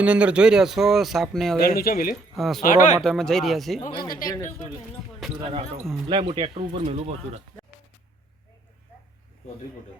વિડીયોની અંદર જોઈ રહ્યા છો સાપને હવે સોરવા માટે અમે જઈ રહ્યા છીએ. હું ટ્રેક્ટર ઉપર મેલું પાછું ચૌધરી પટેલ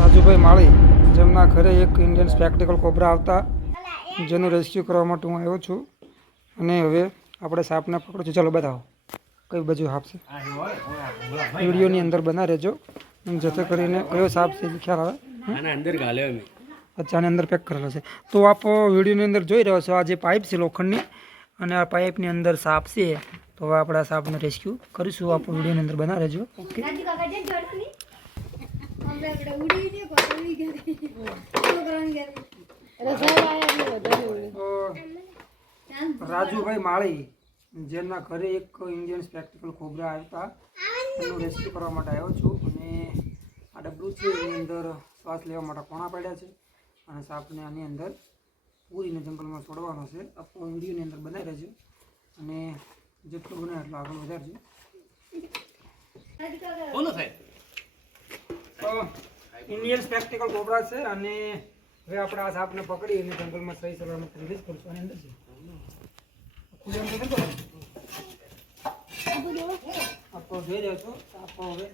રાજુભાઈ માળી જેમના ઘરે એક ઇન્ડિયન સ્પેક્ટિકલ કોબરા આવતા જેનું રેસ્ક્યુ કરવા માટે હું આવ્યો છું અને હવે આપણે સાપને પકડો છું. ચાલો બતાવો કઈ બાજુ સાપ છે. વિડીયોની અંદર બના રહેજો જેથી કરીને કયો સાપ છે ખ્યાલ આવે. અચ્છા આની અંદર પેક કરેલો છે. તો આપ વિડીયોની અંદર જોઈ રહ્યો છો આ જે પાઇપ છે લોખંડની અને આ પાઇપની અંદર સાપ છે. તો હવે આપણે આ સાપને રેસ્ક્યુ કરીશું. આપ વિડીયોની અંદર બના રહેજો. ઓકે રાજુભાઈ માળી જેમના ઘરે એક ઇન્ડિયન સ્પેક્ટિકલ કોબરા આવતા એનું રેસ્ક્યુ કરવા માટે આવ્યો છું અને આ ડબલું છે એની અંદર શ્વાસ લેવા માટે કોણા પડ્યા છે અને સાપને આની અંદર પૂરીને જંગલમાં છોડવાનો છે. આપણો વિડીયોની અંદર બનાવી રહેજો અને જેટલું બને એટલું આગળ વધારજો. ઇન્ડિયન સ્પેક્ટિકલ કોબરા છે અને હવે આપણે આ સાપને પકડી અને જંગલમાં સહી સલામત રિલીઝ કરશું. આની અંદર છે આપો જોઈ રહ્યો છો આપો હવે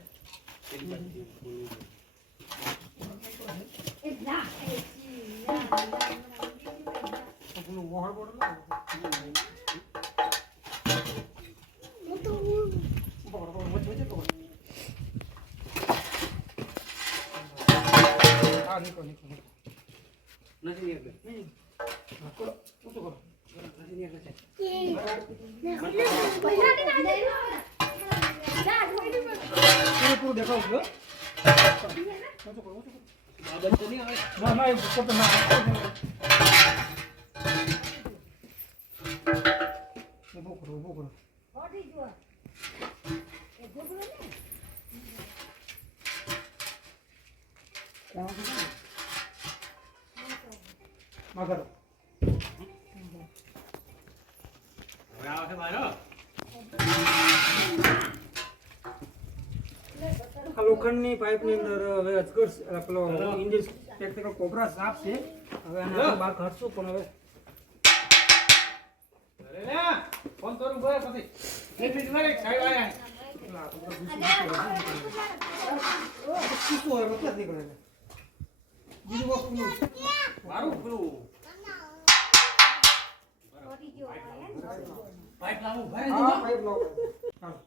પૂરું દેખાવ છું. લોખંડની પાઇપની અંદર હવે અજગર પેલો ઇન્ડિયન સ્પેક્ટિકલ કોબરા સાપ છે. હવે આને બહાર કાઢશું પણ હવે ફોન કરું ભાઈ પછી એક મિનિટ માં એક સાઈડ આયા શું હોય મતલબ નીકળે બીજું વસ્તુ મારું પેલું પાઇપ લાવું ભાઈ હા પાઇપ લાવું ચાલો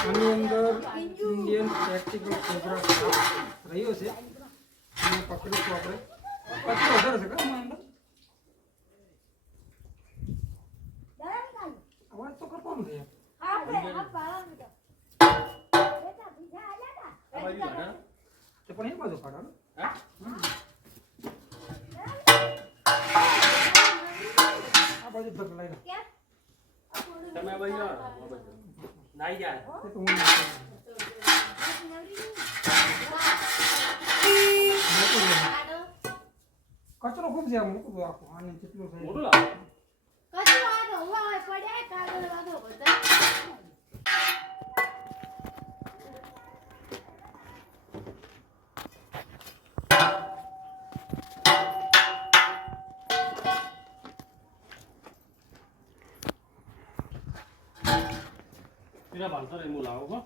આની અંદર ઇન્ડિયન સ્પેક્ટિકલ કોબરા રહ્યો છે અને પકડીશું આપણે. પછી વધારે છે કે અંદર અવાજ તો કરવાનું છે પણ એ બાજુ કાઢવાનું આ બાજુ ધક લઈ લો તમે ભાઈ નાઈ જાય કચરો ખૂબ છે મૂકું આખું આને જેટલું થાય મોટું લાગે કચરો આ તો હોય પડ્યા કાગળ વાળો બધા Mira, balsa de mula, ojo.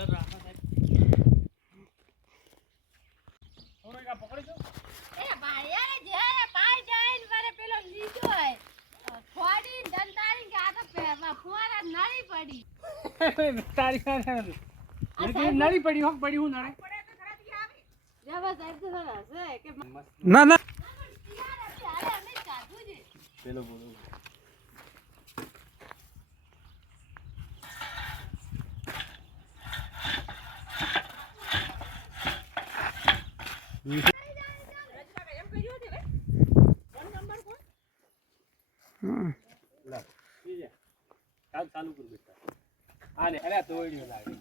એ ભાઈ અરે જ્યારે પાઈ જાય ને મારે પેલો લીધો હોય થોડી દંતારી કે આ તો ફુવારા નળી પડી નળી પડી હોક પડી હું નળે જવા સાહેબ તો સરસ છે કે ના ના હાલે અમે કાઢું છે પેલો બોલો હમ. ચાલુ કર બેટા આને અરે તોડ્યો લાગે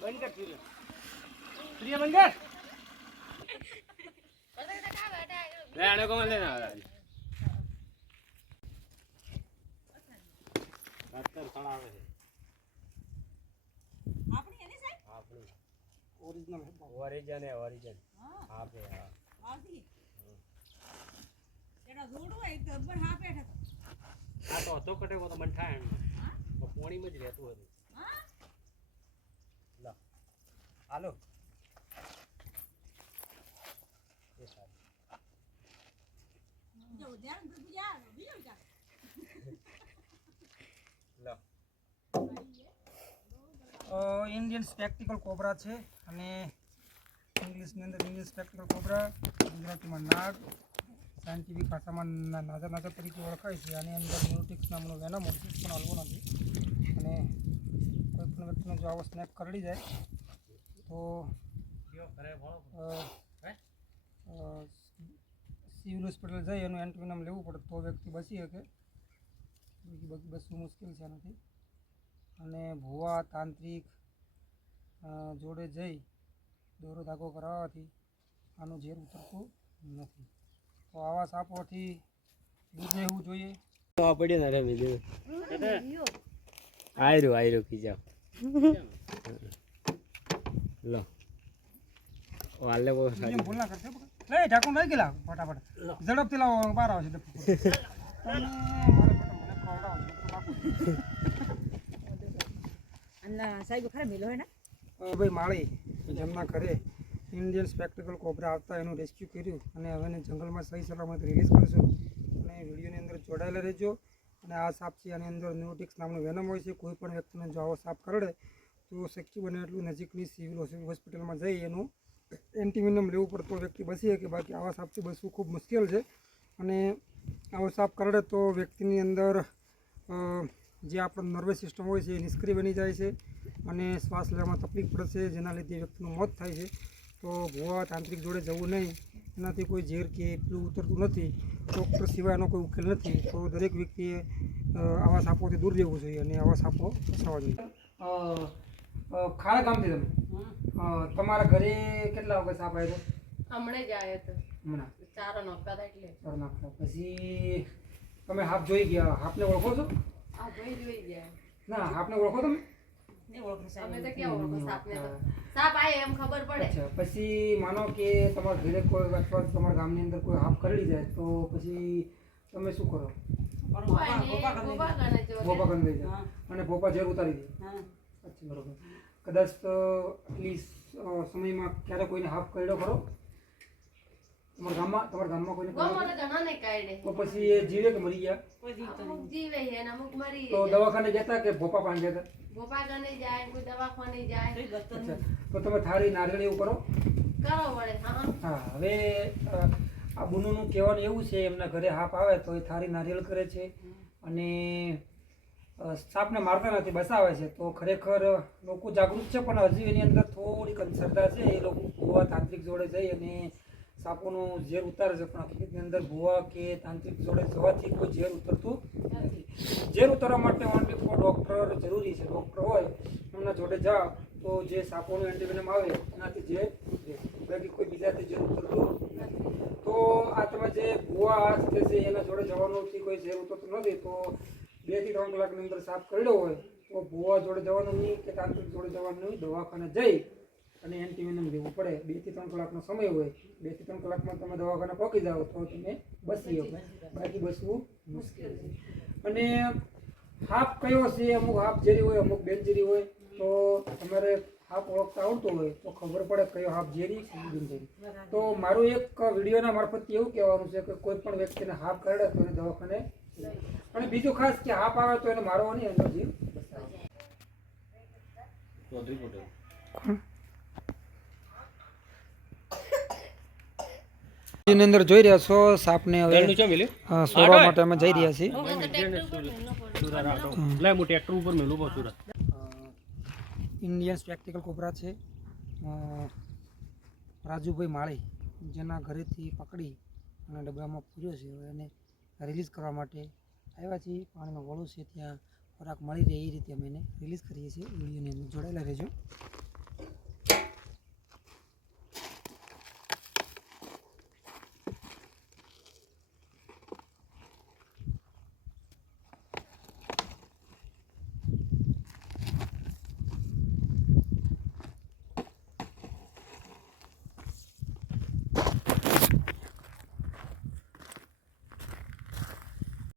બંધ કર પ્રિય બંધ કર લે આને કોણ લે ના રાતર ખળાવે છે આપણી એની સાહેબ આપણી ઓરિજિનલ ઓરિજિન હા બે હા આવતી એનો રોડ હોય તો ઉપર હા પેઠ આ તો હતો કટે તો મન થાય તો પોણીમાં જ રહેતું હતું હા લા હાલો એ સારું જો ધ્યાન તો યાર બીજો જા લા ઇન્ડિયન સ્પેક્ટિકલ કોબરા છે અને ઇંગ્લિશની અંદર ઇન્ડિયન સ્પેક્ટિકલ કોબરા, ગુજરાતીમાં નાગ, સાયન્ટિફિક ભાષામાં નાજા તરીકે ઓળખાય છે. આની અંદર ન્યુરોટિક્સ નામનો વેનમ હોય છે, પણ હલવો નથી. અને કોઈ પણ વ્યક્તિને જો આવો સ્નેક કરડી જાય તો સિવિલ હોસ્પિટલ જઈ એનું એન્ટીવેનમ લેવું પડે તો વ્યક્તિ બચી શકે. બાકી બચવું મુશ્કેલ છે એનાથી. અને ભુવા તાંત્રિક જોડે જઈ દોરો ધાગો કરાવવાથી આનું ઝેર ઉતરતું નથી. તો આવા સાપોથી દૂર રહેવું જોઈએ. આ પડ્યો ને રે બીજું આયરો કીજા લો વાલે બહુ સારી ભૂલ ના કરશે. લે ઢાંકણ લઈ ગયેલા ફટાફટ ઝડપથી લાવો બહાર આવે છે. સાહેબ ખરા મેલો હે ને ભાઈ માળી જેમના ઘરે ઇન્ડિયન સ્પેક્ટિકલ કોબરા આવતા એનું રેસ્ક્યુ કર્યું અને હવે એને જંગલમાં સહી સલામત રિલીઝ કરશું. અને વિડીયોની અંદર જોડાયેલા રહેજો. અને આ સાપ છે આની અંદર ન્યુરોટિક્સ નામનું વેનમ હોય છે. કોઈ પણ વ્યક્તિને જો આવો સાપ કરડે તો શક્ય બને એટલું નજીકની સિવિલ હોસ્પિટલમાં જઈ એનું એન્ટીવેનમ લેવું પડે તો વ્યક્તિ બચી શકે. બાકી આવા સાપથી બચવું ખૂબ મુશ્કેલ છે. અને આવો સાપ કરડે તો વ્યક્તિની અંદર જે આપણો નર્વસ સિસ્ટમ હોય છે એ નિષ્ક્રિય બની જાય છે અને શ્વાસ લેવામાં તકલીફ પડે છે, જેના લીધે વ્યક્તિનું મોત થાય છે. તો ભુવા તાંત્રિક જોડે જવું નહીં. એનાથી કોઈ ઝેર કે પેલું ઉતરતું નથી. ડૉક્ટર સિવાયનો કોઈ ઉકેલ નથી. તો દરેક વ્યક્તિએ આવા સાપોથી દૂર રહેવું જોઈએ અને આવા સાપો ફસાવવા જોઈએ. ખારા ગામથી તમે તમારા ઘરે કેટલા વખત સાપ આવ્યો હમણે જ આવ્યો તો હમણાં ચારો નોકતા હતા એટલે ચાર નાખતા પછી તમે હાફ જોઈ ગયા. હાફને ઓળખો છો? આ જોઈ ગયા ના, હાફને ઓળખો તમે? અમે તો ક્યાં ઓળખો સાપને તો સાપ આવે એમ ખબર પડે. અચ્છા, પછી માનો કે તમારા ઘરે કોઈ અથવા તમારા ગામની અંદર કોઈ હાફ કરડી જાય તો પછી તમે શું કરો? ભોપા કરી લઈ જાય અને ભોપા ઝેર ઉતારી દે. અચ્છા, બરોબર. કદાચ આટલી સમયમાં ક્યારે કોઈને હાફ કરડ્યો ખરો તમારા ગામમાં કોઈને કરડ્યો? તો પછી એ જીવે કે મરી ગયા? અમુક જીવે છે અને અમુક મરી તો દવાખાને જતા કે ભોપા પાસે જતા? ભોપા ગણે જાય કોઈ દવાખાને જાય અચ્છા, તો તમે થાળી નારિયેળ એવું કરો? કરો પડે. હા, હવે આ બુનુનું કહેવાનું એવું છે એમના ઘરે હાફ આવે તો એ થાળી નારિયેળ કરે છે અને સાપને મારતા નથી, બસાવે છે. તો ખરેખર લોકો જાગૃત છે પણ હજી એની અંદર થોડીક અંધશ્રદ્ધા છે. એ લોકો ભુવા તાંત્રિક જોડે જઈ અને સાપોનું ઝેર ઉતારે છે, પણ હકીકતની અંદર ભુવા કે તાંત્રિક જોડે જવાથી કોઈ ઝેર ઉતરતું નથી. ઝેર ઉતારવા માટે ઓનલી ફોર ડૉક્ટર જરૂરી છે. ડૉક્ટર હોય એમના જોડે જાઓ તો જે સાપોનું એન્ટીવેનમ આવે એનાથી ઝેર ઉતરે, બાકી કોઈ બીજાથી ઝેર ઉતરતું નથી. તો આ તમે જે ભુવા હાથ કે છે એના જોડે જવાનુંથી કોઈ ઝેર ઉતરતું નથી. તો 2 થી 3 કલાકની અંદર સાપ કરડ્યો હોય તો ભુવા જોડે જવાનું નહીં કે તાંત્રિક જોડે જવાનું નહીં, દવાખાને જઈ અને એન્ટીવેનમ લેવું પડે. 2 થી 3 કલાકનો સમય હોય. 2 થી 3 કલાકમાં તમે દવાખાને પહોંચી જાઓ તો તમે બચી શકો, બાકી બચવું મુશ્કેલ છે. અને હાફ કયો છે, અમુક હાફ ઝેરી હોય, અમુક બિનઝેરી હોય, તો તમારે હાફ ઓળખતા આવડતું હોય તો ખબર પડે કયો હાફ ઝેરી કયો બિનઝેરી. તો મારું એક વિડીયોના મારફતથી એવું કહેવાનું છે કે કોઈ પણ વ્યક્તિને હાફ કરડે તો એને દવાખાને, અને બીજું ખાસ કે હાફ આવે તો એને મારવો નહીં, એનો જીવ બચાવવો. એની અંદર જોઈ રહ્યા છો સાપને હવે છોડવા માટે અમે જઈ રહ્યા છીએ. ઇન્ડિયન સ્પેક્ટિકલ કોબરા છે, રાજુભાઈ માળી જેના ઘરેથી પકડી અને ડબ્બામાં પૂર્યો છે. હવે એને રિલીઝ કરવા માટે આવ્યા છીએ. પાણીનો વળો છે ત્યાં ખોરાક મળી રહે એ રીતે અમે એને રિલીઝ કરીએ છીએ. વિડીયોની અંદર જોડાયેલા રહેજો.